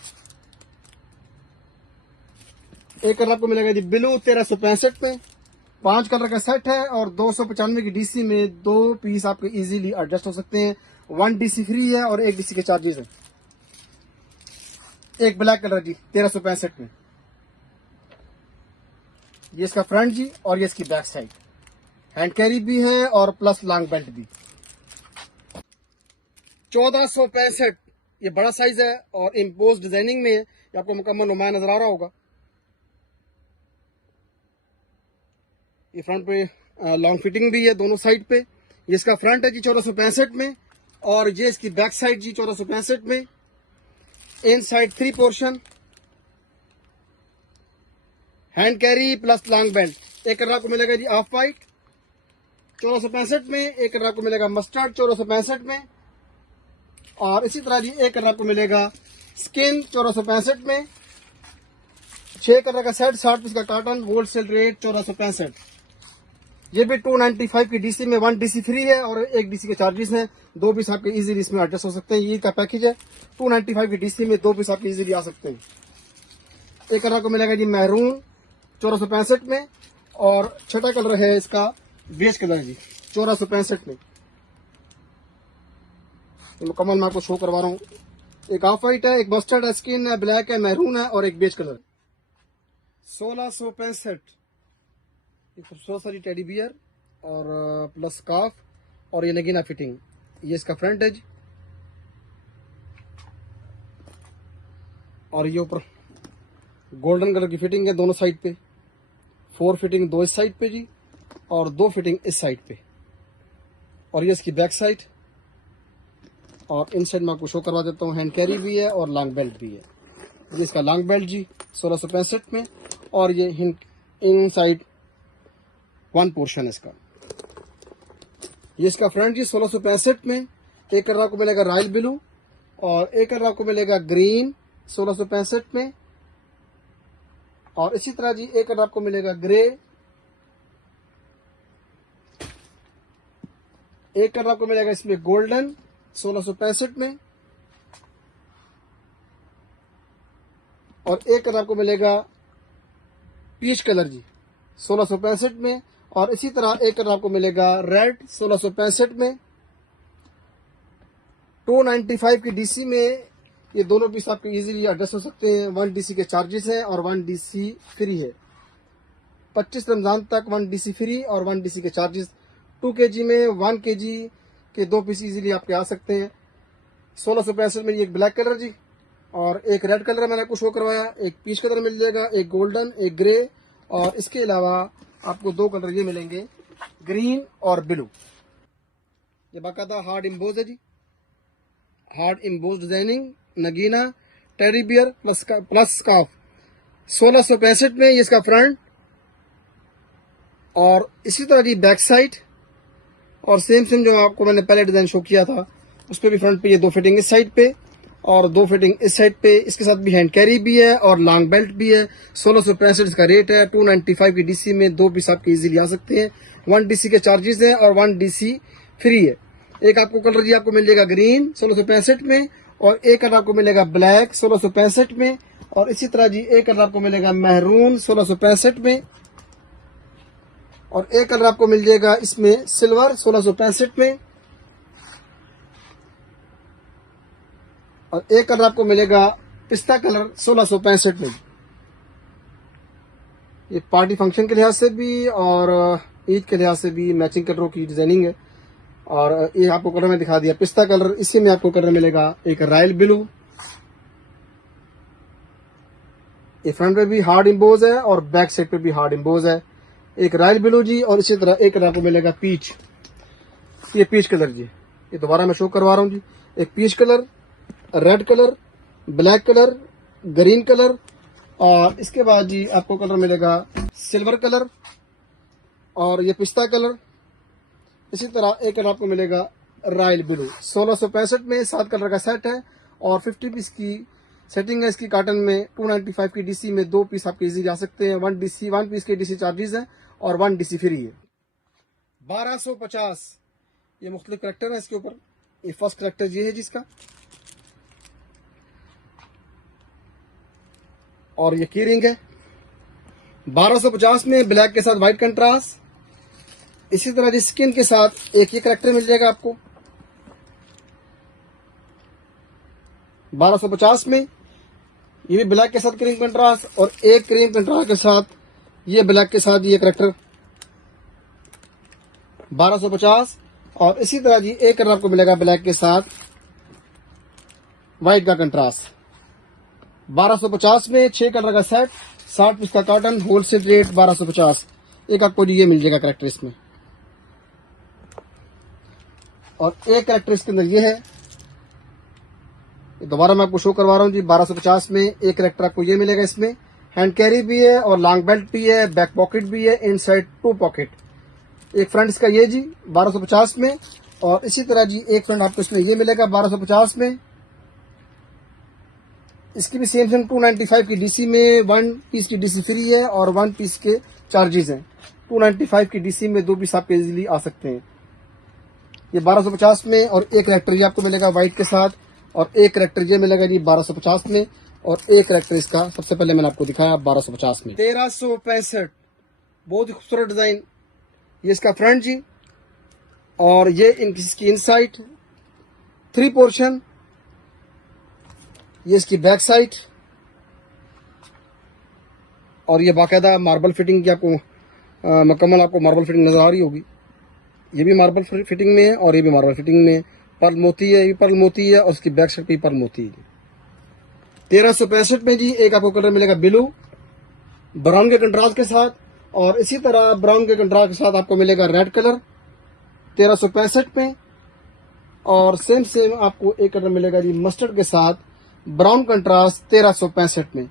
एक कलर आपको मिलेगा जी ब्लू 1365 में। 5 कलर का सेट है, और 295 की डीसी में 2 पीस आपके इजीली एडजस्ट हो सकते हैं। 1 डीसी फ्री है और 1 डीसी के चार्जेस है। एक ब्लैक कलर जी 1365 में। ये इसका फ्रंट जी, और ये इसकी बैक साइड, हैंड कैरी भी है और प्लस लॉन्ग बेल्ट भी। 1465 ये बड़ा साइज है और इम्पोज डिजाइनिंग में है। ये आपको मुकम्मल नुमाया नजर आ रहा होगा। ये फ्रंट पे लॉन्ग फिटिंग भी है दोनों साइड पे। ये इसका फ्रंट है जी 1465 में, और ये इसकी बैक साइड जी 1465 में। Inside 3 portion, hand carry plus long belt. एक कलर आपको मिलेगा जी ऑफ वाइट 1465 में, एक कलर आपको मिलेगा मस्टर्ड 1465 में, और इसी तरह जी एक कलर आपको मिलेगा स्किन 1465 में। 6 कलर का सेट 60 पीस का कार्टन, होलसेल रेट 1465। ये भी 295 की डीसी में 1 डीसी फ्री है और 1 डीसी के चार्जेस हैं। 2 पीस आपके इजीली इसमें एडजस्ट हो सकते हैं। ये का पैकेज है। 295 की डीसी में 2 पीस आपके इजीली आ सकते हैं। एक कलर आपको मिलेगा जी मैरून 1465 में, और छठा कलर है इसका बेज कलर जी 1465 में। तो मुकम्मल मैं आपको शो करवा रहा हूँ। एक ऑफ वाइट है, एक मस्टर्ड है, स्किन है, ब्लैक है, मैरून है, और एक बेज कलर। 1665 खूबसूरत सारी टेडी बियर और प्लस स्कार्फ, और ये नगीना फिटिंग। ये इसका फ्रंट है जी, और ये ऊपर गोल्डन कलर की फिटिंग है दोनों साइड पे। 4 फिटिंग 2 इस साइड पे जी, और 2 फिटिंग इस साइड पे, और ये इसकी बैक साइड। और इन साइड में आपको शो करवा देता हूँ, हैंड कैरी भी है और लॉन्ग बेल्ट भी है। ये इसका लॉन्ग बेल्ट जी 1665 में, और ये इन साइड 1 पोर्शन इसका। ये इसका फ्रंट जी 1665 में। एक कलर आपको मिलेगा रॉयल ब्लू और एक कलर आपको मिलेगा ग्रीन 1665 में। और इसी तरह जी एक कलर आपको मिलेगा ग्रे, एक कलर आपको मिलेगा इसमें गोल्डन 1665 में और एक कलर आपको मिलेगा पीच कलर जी 1665 में। और इसी तरह एक कलर आपको मिलेगा रेड 1665 में। 295 की डीसी में ये दोनों पीस आपके इजीली एडजस्ट हो सकते हैं। 1 डीसी के चार्जेस हैं और 1 डीसी फ्री है। 25 रमजान तक 1 डीसी फ्री और 1 डीसी के चार्जेस। 2 केजी में 1 केजी के 2 पीस इजीली आपके आ सकते हैं। 1665 में ये एक ब्लैक कलर जी और एक रेड कलर मैंने आपको शो करवाया। एक पीच कलर मिल जाएगा, एक गोल्डन, एक ग्रे और इसके अलावा आपको 2 कलर ये मिलेंगे ग्रीन और ब्लू। ये बाकायदा हार्ड इम्बोज है जी, हार्ड इम्बोज डिजाइनिंग, नगीना, टेडी बियर प्लस स्कार्फ। 1665 में ये इसका फ्रंट और इसी तरह जी बैक साइड और सेम जो आपको मैंने पहले डिजाइन शो किया था उस पर भी फ्रंट पे ये 2 फिटिंग इस साइड पे और 2 फिटिंग इस साइड पे। इसके साथ भी हैंड कैरी भी है और लॉन्ग बेल्ट भी है। 1665 इसका रेट है। 295 की डीसी में 2 पीस आपके इजीली आ सकते हैं। 1 डीसी के चार्जेस हैं और 1 डीसी फ्री है। एक आपको कलर जी आपको मिल जाएगा ग्रीन 1665 में और एक कलर आपको मिलेगा ब्लैक 1665 में और इसी तरह जी एक कलर आपको मिलेगा मैरून 1665 में और एक कलर आपको मिल जाएगा इसमें सिल्वर 1665 में और एक कलर आपको मिलेगा पिस्ता कलर 1665 में। ये पार्टी फंक्शन के लिहाज से भी और ईद के लिहाज से भी मैचिंग कलरों की डिजाइनिंग है। और ये आपको कलर में दिखा दिया पिस्ता कलर। इसी में आपको कलर मिलेगा एक रॉयल ब्लू। ये फ्रंट पे भी हार्ड इम्बोज है और बैक साइड पे भी हार्ड इम्बोज है। एक रॉयल ब्लू जी और इसी तरह एक कलर आपको मिलेगा पीच। ये पीच कलर जी, ये दोबारा मैं शो करवा रहा हूँ जी। एक peach colour, red colour, black colour, green colour और इसके बाद जी आपको कलर मिलेगा सिल्वर कलर और ये पिस्ता कलर। इसी तरह एक कलर आपको मिलेगा रॉयल ब्लू। 1665 में 7 कलर का सेट है और 50 पीस की सेटिंग है इसकी कॉटन में। 295 की डीसी में 2 पीस आपके इजीली आ सकते हैं। 1 पीस के डीसी चार्जेस हैं और 1 डीसी फ्री है। 1250 ये मुख्तलिफ करेक्टर है इसके ऊपर। ये फर्स्ट करेक्टर ये है जिसका और ये की रिंग है। 1250 में ब्लैक के साथ व्हाइट कंट्रास्ट। इसी तरह जी स्किन के साथ एक ये करेक्टर मिल जाएगा आपको। 1250 में ये भी ब्लैक के साथ क्रीम कंट्रास्ट और एक क्रीम कंट्रास्ट के साथ ये ब्लैक के साथ ये करेक्टर 1250। और इसी तरह जी एक कलर आपको मिलेगा ब्लैक के साथ व्हाइट का कंट्रास्ट। 1250 में 6 कलर का सेट, 60 पीस का कॉटन, होलसेल रेट 1250। एक आपको ये मिल जाएगा करेक्टर इसमें और एक करेक्टर इसके अंदर ये है। दोबारा मैं आपको शो करवा रहा हूँ जी। 1250 में एक करेक्टर आपको ये मिलेगा। इसमें हैंड कैरी भी है और लॉन्ग बेल्ट भी है, बैक पॉकेट भी है, इनसाइड 2 पॉकेट। एक फ्रंट इसका ये जी 1250 में और इसी तरह जी एक फ्रंट आपको इसमें ये मिलेगा 1250 में। इसकी भी सेम 295 की डीसी में 1 पीस की डीसी फ्री है और 1 पीस के चार्जेस हैं। 295 की डीसी में 2 पीस आपके इजीली आ सकते हैं। ये 1250 में और एक करेक्टर ये आपको मिलेगा व्हाइट के साथ और एक करेक्टर ये मिलेगा जी 1250 में और एक करेक्टर इसका सबसे पहले मैंने आपको दिखाया 1250 में। 1365 बहुत ही खूबसूरत डिजाइन। ये इसका फ्रंट जी और ये इसकी इनसाइड 3 पोर्शन। ये इसकी बैक साइड और ये बाकायदा मार्बल फिटिंग की आपको मुकम्मल आपको मार्बल फिटिंग नजर आ रही होगी। ये भी मार्बल फिटिंग में है और ये भी मार्बल फिटिंग में। पर्ल मोती है, ये पर्ल मोती है और उसकी बैक साइड पे पर्ल मोती है। 1365 में जी एक आपको कलर मिलेगा ब्लू ब्राउन के कंट्रास्ट के साथ और इसी तरह ब्राउन के कंट्रास्ट के साथ आपको मिलेगा रेड कलर 1365 में और सेम आपको एक कलर मिलेगा जी मस्टर्ड के साथ ब्राउन कंट्रास्ट 1365 में।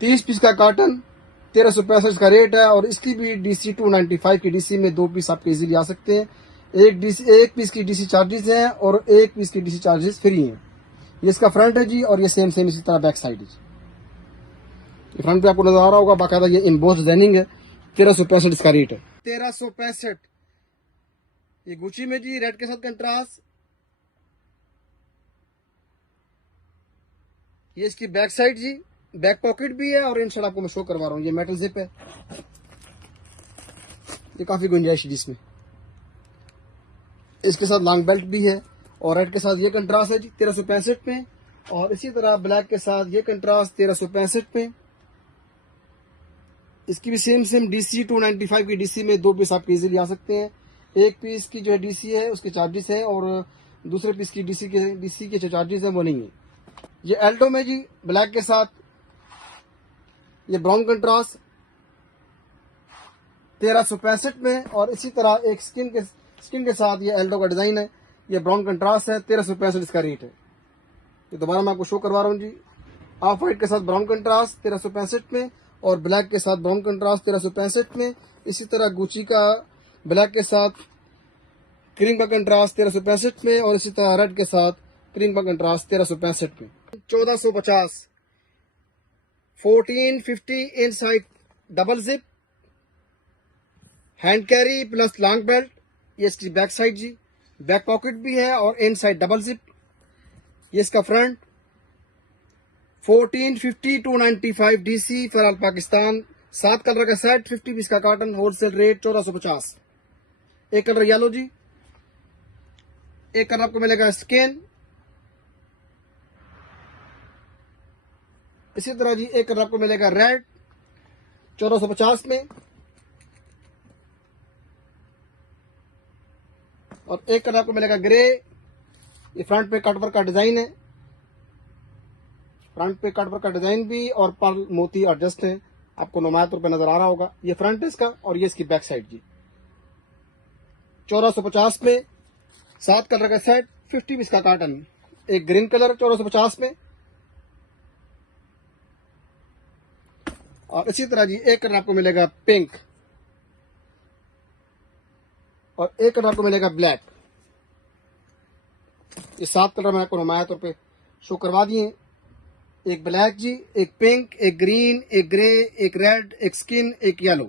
30 पीस का कॉटन 1365 का रेट है और इसकी भी डीसी 295 की डीसी में 2 पीस आपके इजीली आ सकते हैं। एक पीस की डीसी चार्जेस हैं और एक पीस की डीसी चार्जेस फ्री हैं। ये इसका फ्रंट है जी, और ये सेम इसी तरह बैक साइड है जी। फ्रंट पे आपको नजर आ रहा होगा, बाकायदा ये इम्बोस डिजाइनिंग है। 1365 इसका रेट है। 1365 ये गुची में जी, रेड के साथ कंट्रास्ट। ये इसकी बैक साइड जी, बैक पॉकेट भी है और इनसाइड आपको मैं शो करवा रहा हूँ। ये मेटल जिप है, ये काफी गुंजाइश है जिसमें। इसके साथ लॉन्ग बेल्ट भी है और रेड के साथ ये कंट्रास्ट है जी 1365 में। और इसी तरह ब्लैक के साथ ये कंट्रास्ट 1365 में। इसकी भी सेम डीसी 295 की डीसी में 2 पीस आप इजीली आ सकते हैं। एक पीस की जो है डीसी है उसके चार्जेस है, और दूसरे पीस की डीसी के जो चार्जेस है वो नहीं है। ये एल्टो में जी, ब्लैक के साथ ये ब्राउन कंट्रास्ट 1365 में। और इसी तरह एक स्किन के साथ ये एल्टो का डिजाइन है, ये ब्राउन कंट्रास्ट है। 1365 इसका रेट है। ये दोबारा मैं आपको शो करवा रहा हूँ जी। ऑफ व्हाइट के साथ ब्राउन कंट्रास्ट 1365 में, और ब्लैक के साथ ब्राउन कंट्रास्ट 1365 में। इसी तरह गुची का ब्लैक के साथ क्रीम का कंट्रास्ट 1365 में, और इसी तरह रेड के साथ क्रीम का कंट्रास्ट 1365 में। 1450 1450 inside double zip, hand carry plus long belt. ये इसकी बैक साइड जी, बैक पॉकेट भी है और इनसाइड डबल जिप। ये इसका फ्रंट। 1450 295 डीसी फिलहाल पाकिस्तान। 7 कलर का सेट, 50 पीस का कॉटन, होलसेल रेट 1450। एक कलर येलो जी, एक कलर आपको मिलेगा स्किन। इसी तरह जी एक कलर आपको मिलेगा रेड 1450 में, और एक कलर आपको मिलेगा ग्रे। ये फ्रंट पे कट वर्क का डिजाइन है, फ्रंट पे कट वर्क का डिजाइन भी और पर्ल मोती एडजस्ट है, आपको नुमाया तौर पे नजर आ रहा होगा। ये फ्रंट है इसका, और ये इसकी बैक साइड जी। 1450 में 7 कलर का सेट, 50 पीस का कॉटन। एक ग्रीन कलर 1450 में, और इसी तरह जी एक कलर आपको मिलेगा पिंक, और एक कलर आपको मिलेगा ब्लैक। ये 7 कलर मैंने आपको नुमाया तौर पे शो करवा दिए। एक ब्लैक जी, एक पिंक, एक ग्रीन, एक ग्रे, एक रेड, एक स्किन, एक येलो।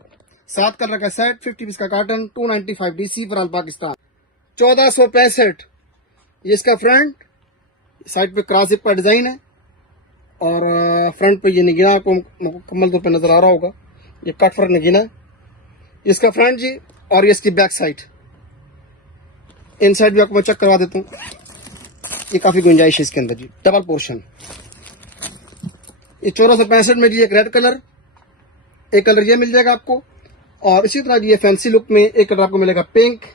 7 कलर का सेट, 50 पीस का कॉटन, 295 डीसी फिलहाल पाकिस्तान। 1465 ये इसका फ्रंट, साइड पे क्रॉस जिप का डिजाइन है, और फ्रंट पे ये नगीना आपको मुकम्मल तौर पे नजर आ रहा होगा। ये कट फर नगीना है इसका फ्रंट जी, और ये इसकी बैक साइड। इन साइड भी आपको मैं चेक करवा देता हूँ। ये काफी गुंजाइश है इसके अंदर जी, डबल पोर्शन। ये 1465 में जी एक रेड कलर, एक कलर ये मिल जाएगा आपको, और इसी तरह जी ये फैंसी लुक में एक कलर आपको मिलेगा पिंक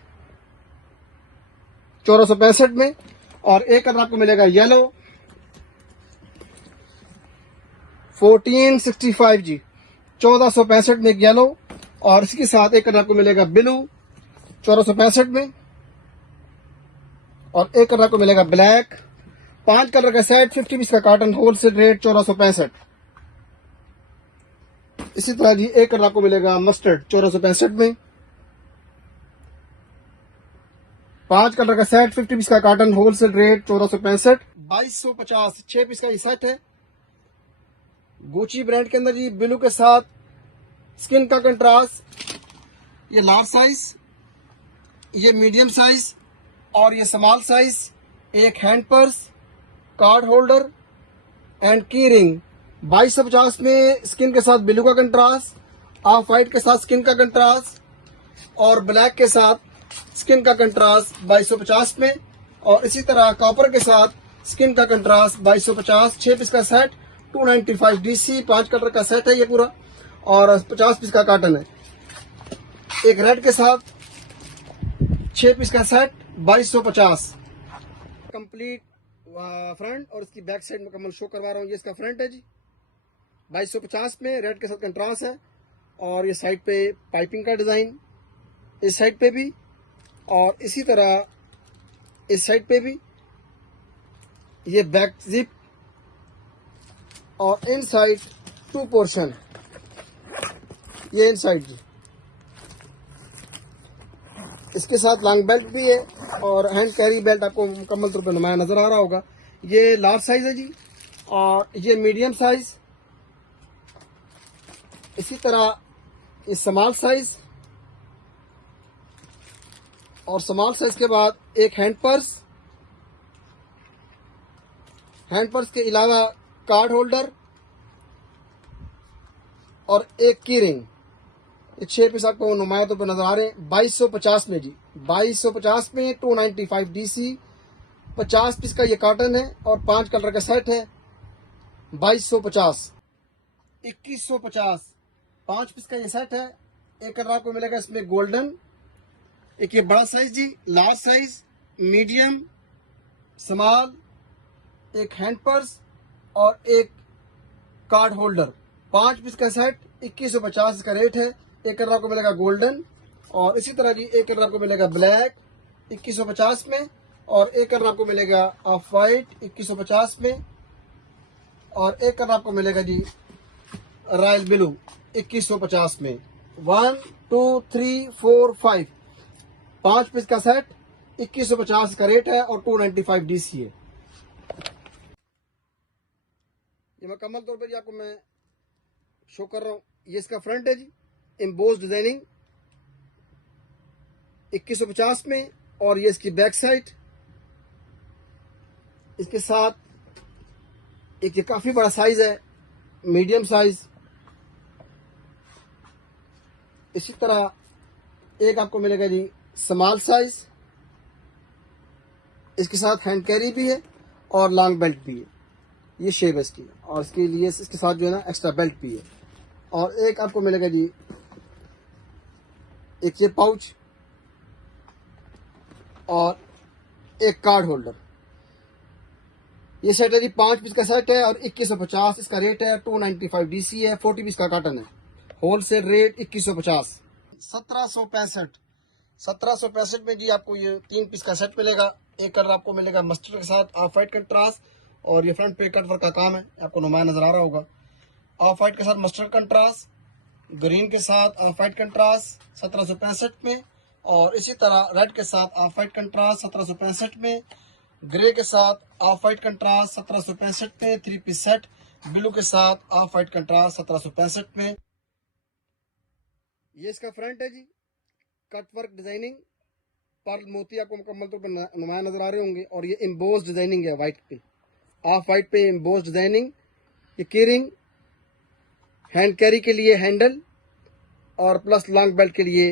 1465 में, और एक कलर आपको मिलेगा येलो 1465 जी। 1465 में एक येलो, और इसके साथ एक कलर आपको मिलेगा ब्लू 1465 में, और एक कलर आपको मिलेगा ब्लैक। 5 कलर का सेट, 50 पीस का कॉटन, होलसेल रेट 1465। इसी तरह जी एक कलर आपको मिलेगा मस्टर्ड 1465 में। 5 कलर का सेट, 50 पीस का कॉटन, होलसेल रेट 1465। 2250 6 पीस का ये सेट है गुची ब्रांड के अंदर जी, ब्लू के साथ स्किन का कंट्रास्ट। ये लार्ज साइज, ये मीडियम साइज, और ये स्मॉल साइज। एक hand purse, card holder and की रिंग। 2250 में स्किन के साथ ब्लू का कंट्रास्ट, ऑफ व्हाइट के साथ स्किन का कंट्रास्ट, और ब्लैक के साथ स्किन का कंट्रास्ट 2250 में, और इसी तरह कॉपर के साथ स्किन का कंट्रास्ट 2250। 6 पीस का सेट 295 डीसी। 5 कलर का सेट है ये पूरा, और 50 पीस का कॉटन है। एक रेड के साथ 6 पीस का सेट 2250। कंप्लीट फ्रंट और इसकी बैक साइड मुकम्मल शो करवा रहा हूँ। ये इसका फ्रंट है जी 2250 में, रेड के साथ कंट्रास्ट है, और ये साइड पे पाइपिंग का डिजाइन, इस साइड पे भी, और इसी तरह इस साइड पे भी। ये बैक जिप, और इन साइड 2 पोर्शन, ये इन साइड जी। इसके साथ लॉन्ग बेल्ट भी है और हैंड कैरी बेल्ट आपको मुकम्मल तौर पर नुमाया नजर आ रहा होगा। ये लार्ज साइज है जी और ये मीडियम साइज, इसी तरह ये स्मॉल साइज और स्मॉल साइज के बाद एक हैंड पर्स के अलावा कार्ड होल्डर और एक की रिंग। ये 6 पीस आपको नुमाया तौर पर नजर आ रहे हैं 2250 में जी, 2250 में 295 DC। 50 पीस का ये कार्टन है और 5 कलर का सेट है 2250। 2150 5 पीस का ये सेट है। एक कलर आपको मिलेगा इसमें गोल्डन, एक ये बड़ा साइज जी, लार्ज साइज, मीडियम, स्मॉल, एक हैंड पर्स और एक कार्ड होल्डर। 5 पीस का सेट 2150 का रेट है। एक कलर आपको मिलेगा गोल्डन और इसी तरह जी एक कलर आपको मिलेगा ब्लैक 2150 में और एक कलर आपको मिलेगा ऑफ वाइट 2150 में और एक कलर आपको मिलेगा जी रॉयल ब्लू 2150 में। 1 2 3 4 5 5 पीस का सेट 2150 का रेट है और 295 DC है। ये मुकम्मल तौर पर जी आपको मैं शो कर रहा हूँ। ये इसका फ्रंट है जी, एम्बोस डिजाइनिंग 2150 में और ये इसकी बैक साइड। इसके साथ एक ये काफी बड़ा साइज है, मीडियम साइज। इसी तरह एक आपको मिलेगा जी स्मॉल साइज, इसके साथ हैंड कैरी भी है और लॉन्ग बेल्ट भी है। ये शेप है इसकी और इसके लिए इसके साथ जो है ना एक्स्ट्रा बेल्ट भी है। और एक आपको मिलेगा जी एक ये पाउच और एक कार्ड होल्डर। ये सेट है जी 5 पीस का सेट है और 2150 इसका रेट है। 295 DC है, 40 पीस का कार्टन है। Wholesale rate 2150। 1765 में जी आपको ये 3 पीस का सेट मिलेगा। एक कलर आपको मिलेगा मस्टर्ड के साथ ऑफ वाइट कंट्रास्ट और ये फ्रंट पे कट वर्क का काम है, आपको नुमाया नजर आ रहा होगा। ऑफ वाइट के साथ मस्टर्ड कंट्रास्ट, ग्रीन के साथ ऑफ वाइट कंट्रास्ट 1765 में और इसी तरह रेड के साथ ऑफ वाइट कंट्रास्ट 1765 में, ग्रे के साथ ऑफ वाइट कंट्रास्ट 1765 में 3 पीस सेट, ब्लू के साथ ऑफ वाइट कंट्रास्ट 1765 में। ये इसका फ्रंट है जी, कट वर्क डिजाइनिंग, पर्ल मोती आपको मुकम्मल तौर पर नुमाया नजर आ रहे होंगे और ये एम्बोस डिजाइनिंग है वाइट पे, ऑफ वाइट पे एम्बोस डिजाइनिंग। ये की रिंग, हैंड कैरी के लिए हैंडल और प्लस लॉन्ग बेल्ट के लिए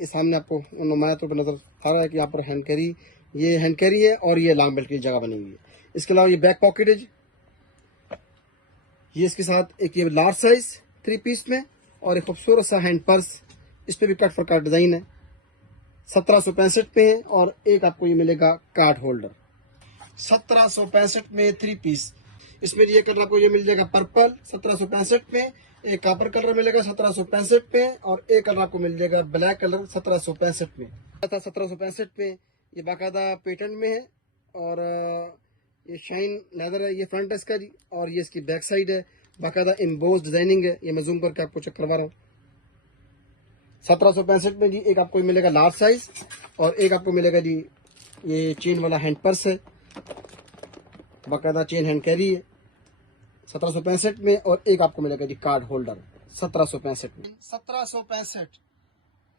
इस सामने आपको नुमाया तौर पर नजर आ रहा है कि यहाँ पर हैंड कैरी, ये हैंड कैरी है और ये लॉन्ग बेल्ट की जगह बनी हुई है। इसके अलावा ये बैक पॉकेट है जी, ये इसके साथ एक ये लार्ज साइज 3 पीस में और एक खूबसूरत सा हैंड पर्स, इस पे भी कट फॉर कार्ड डिजाइन है। 1765 पे है और एक आपको ये मिलेगा कार्ड होल्डर। 1765 में 3 पीस, इसमें ये कलर आपको ये मिल जाएगा पर्पल 1765 में, एक कॉपर कलर मिलेगा 1765 पे और एक कलर आपको मिल जाएगा ब्लैक कलर 1765 में। 1765 में ये बाकायदा पेटेंट में है और ये शाइन लेदर है। ये फ्रंट है इसका जी और ये इसकी बैक साइड है, बाकायदा एम्बोस डिजाइनिंग है। ये मैं जूम करके आपको चेक करवा रहा हूँ। 1765 में जी एक आपको मिलेगा लार्ज साइज और एक आपको मिलेगा जी ये चेन वाला हैंड पर्स है, बाकायदा चेन हैंड कैरी है 1765 में और एक आपको मिलेगा जी कार्ड होल्डर 1765 में।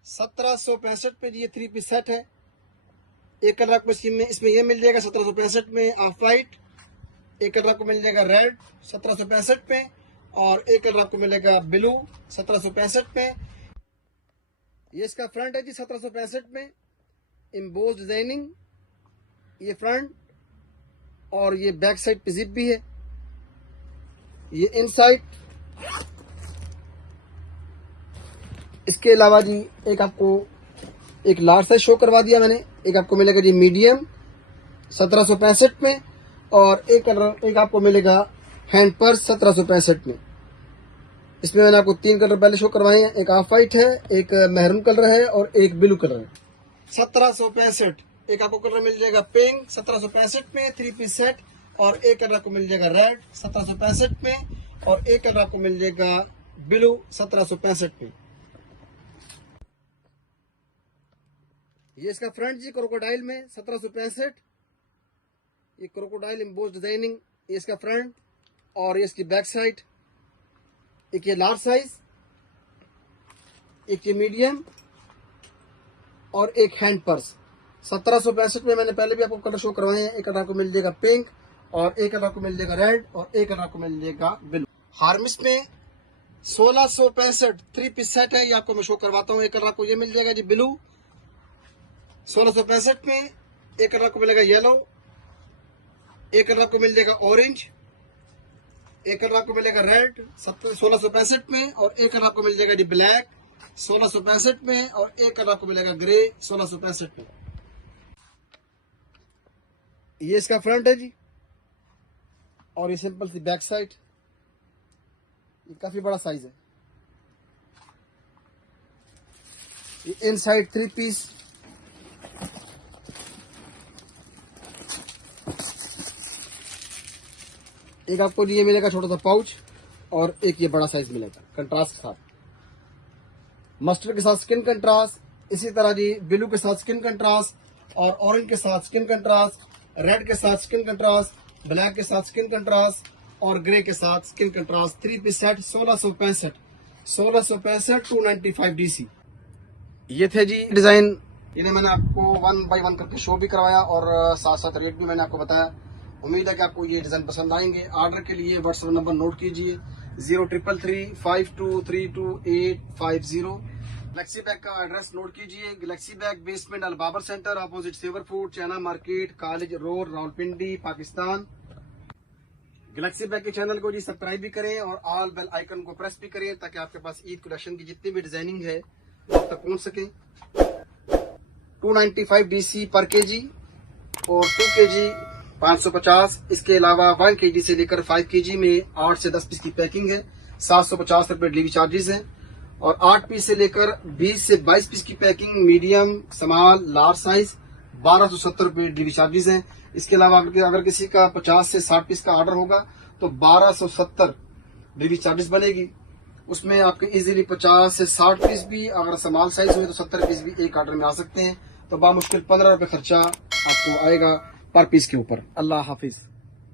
1765 पे जी ये 3 पीस सेट है। एक कलर आपको इसमें ये मिल जाएगा 1765 में ऑफ वाइट, एक कलर आपको मिल जाएगा रेड 1765 पे और एक कलर आपको मिलेगा ब्लू 1765 पे। ये इसका फ्रंट है जी 1765 में, एम्बोस डिजाइनिंग, ये फ्रंट और ये बैक साइड पे जिप भी है। ये इनसाइड, इसके अलावा जी एक आपको एक लार्ज साइज शो करवा दिया मैंने, एक आपको मिलेगा जी मीडियम 1765 में और एक आपको मिलेगा हैंड पर्स 1765 में। इसमें मैंने आपको 3 कलर पहले शो करवाए हैं, एक ऑफ वाइट है, एक मैरून कलर है और एक ब्लू कलर है। 1765 एक आपको कलर मिल जाएगा पिंक 1765 में 3 पीस सेट और एक कलर आपको मिल जाएगा रेड 1765 में और एक कलर आपको मिल जाएगा ब्लू 1765 में। ये इसका फ्रंट जी क्रोकोडाइल में 1765, ये क्रोकोडाइल एम्बोस डिजाइनिंग, ये इसका फ्रंट। और ये इसकी बैक साइड, एक ये लार्ज साइज, एक ये मीडियम और एक हैंड पर्स। 1765 में मैंने पहले भी आपको कलर शो करवाए हैं। एक कलर आपको मिल जाएगा पिंक, और एक कलर आपको मिल जाएगा रेड, और एक कलर आपको मिल जाएगा ब्लू। हार्मिस में 1665 3 पीस सेट है, ये आपको मैं शो करवाता हूँ। एक कलर आपको ये मिल जाएगा जी ब्लू 1665 में, एक कलर आपको मिलेगा येलो, एक कलर आपको मिल जाएगा ऑरेंज, एक कलर आपको मिलेगा रेड 1665 में, और एक कलर आपको मिल जाएगा जी ब्लैक 1665 में, और एक कलर आपको मिलेगा ग्रे 1665 में। ये इसका फ्रंट है जी, और ये सिंपल सी बैक साइड। ये काफी बड़ा साइज है। ये इनसाइड 3 पीस, एक आपको ये मिलेगा छोटा सा पाउच, और एक ये बड़ा साइज मिलेगा कंट्रास्ट के साथ। मस्टर्ड के साथ स्किन कंट्रास्ट, इसी तरह जी ब्लू के साथ स्किन कंट्रास्ट, और ऑरेंज के साथ स्किन कंट्रास्ट, रेड के साथ स्किन कंट्रास्ट, ब्लैक के साथ स्किन कंट्रास्ट, और ग्रे के साथ skin contrast. 3 piece set 1665 295 DC। ये थे जी डिजाइन। इन्हें मैंने आपको 1 बाय 1 करके शो भी करवाया, और साथ साथ रेट भी मैंने आपको बताया। उम्मीद है कि आपको ये डिजाइन पसंद आएंगे। ऑर्डर के लिए व्हाट्सएप नंबर नोट कीजिए 0333523850। गैलेक्सी बैग का एड्रेस नोट कीजिए, Galaxy Bag basement Albabar centre, opposite Savour Food, China Market, College Road, Rawalpindi, Pakistan. Galaxy Bag के चैनल को जी सब्सक्राइब भी करें, और ऑल बेल आइकन को प्रेस भी करें, ताकि आपके पास ईद कलेक्शन की जितनी भी डिजाइनिंग है आप तक पहुंच सके। 295 DC पर केजी, और 2 kg 550। इसके अलावा 1 kg से लेकर 5 kg में 8 से 10 पीस की पैकिंग है, 750 रुपए डिलीवरी चार्जेस हैं। और 8 पीस से लेकर 20 से 22 पीस की packing, medium, small, large size 1270 रुपए डिलीवरी चार्जेस हैं। इसके अलावा अगर किसी का 50 से 60 पीस का ऑर्डर होगा तो 1270 डिलीवरी चार्जेस बनेगी। उसमें आपके इजीली 50 से 60 पीस भी, अगर स्मॉल साइज हुए तो 70 पीस भी एक ऑर्डर में आ सकते हैं। तो बामुश्किल 15 रुपए खर्चा आपको आएगा पर पीस के ऊपर। अल्लाह हाफिज।